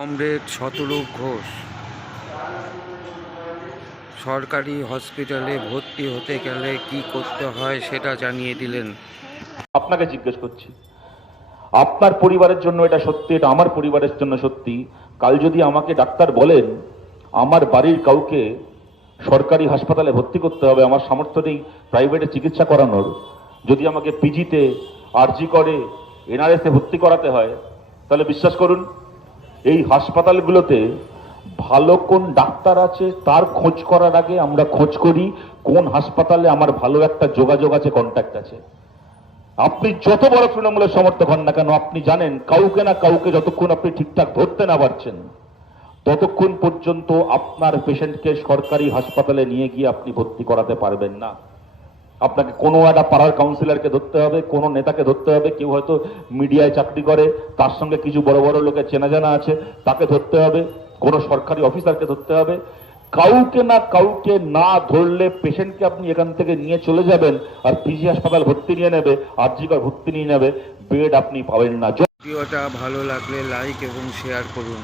Comrade Shatarup Ghosh. সরকারি হসপিটালে ভর্তি হতে গেলে কি করতে হয় সেটা জানিয়ে দিলেন। আপনাকে জিজ্ঞেস করছি, আপনার পরিবারের জন্য এটা সত্যি, এটা আমার পরিবারের জন্য সত্যি? কাল যদি আমাকে ডাক্তার বলেন, আমার বাড়ির কাউকে সরকারি হাসপাতালে ভর্তি করতে হবে, আমার সামর্থ্য নেই প্রাইভেটে চিকিৎসা করানোর, যদি আমাকে পিজিতে, আরজি করে, এনআরএসে ভর্তি করাতে হয়, তাহলে বিশ্বাস করুন এই হাসপাতালগুলোতে ভালো কোন ডাক্তার আছে, তার খোঁজ করার আগে আমরা খোঁজ করি কোন হাসপাতালে আমার ভালো একটা যোগাযোগ আছে কন্ট্যাক্ট আছে। আপনি যত বড় তৃণমূলের সমর্থক হন না কেন, আপনি জানেন কাউকে না কাউকে যতক্ষণ আপনি ঠিকঠাক ধরতে না পারছেন, ততক্ষণ পর্যন্ত আপনার পেশেন্টকে সরকারি হাসপাতালে নিয়ে গিয়ে আপনি ভর্তি করাতে পারবেন না। আপনাকে কোনো একটা পাড়ার কাউন্সিলরকে ধরতে হবে, কোনো নেতাকে ধরতে হবে, কেউ হয়তো মিডিয়ায় চাকরি করে, তার সঙ্গে কিছু বড় বড় লোকের চেনা জানা আছে, তাকে ধরতে হবে, কোনো সরকারি অফিসারকে ধরতে হবে। কাউকে না কাউকে না ধরলে পেশেন্টকে আপনি এখান থেকে নিয়ে চলে যাবেন আর পিজি হাসপাতাল ভর্তি নিয়ে নেবে আর জিকার ভর্তি নিয়ে নেবে বেড আপনি পাবেন না। ভিডিওটা ভালো লাগলে লাইক এবং শেয়ার করুন।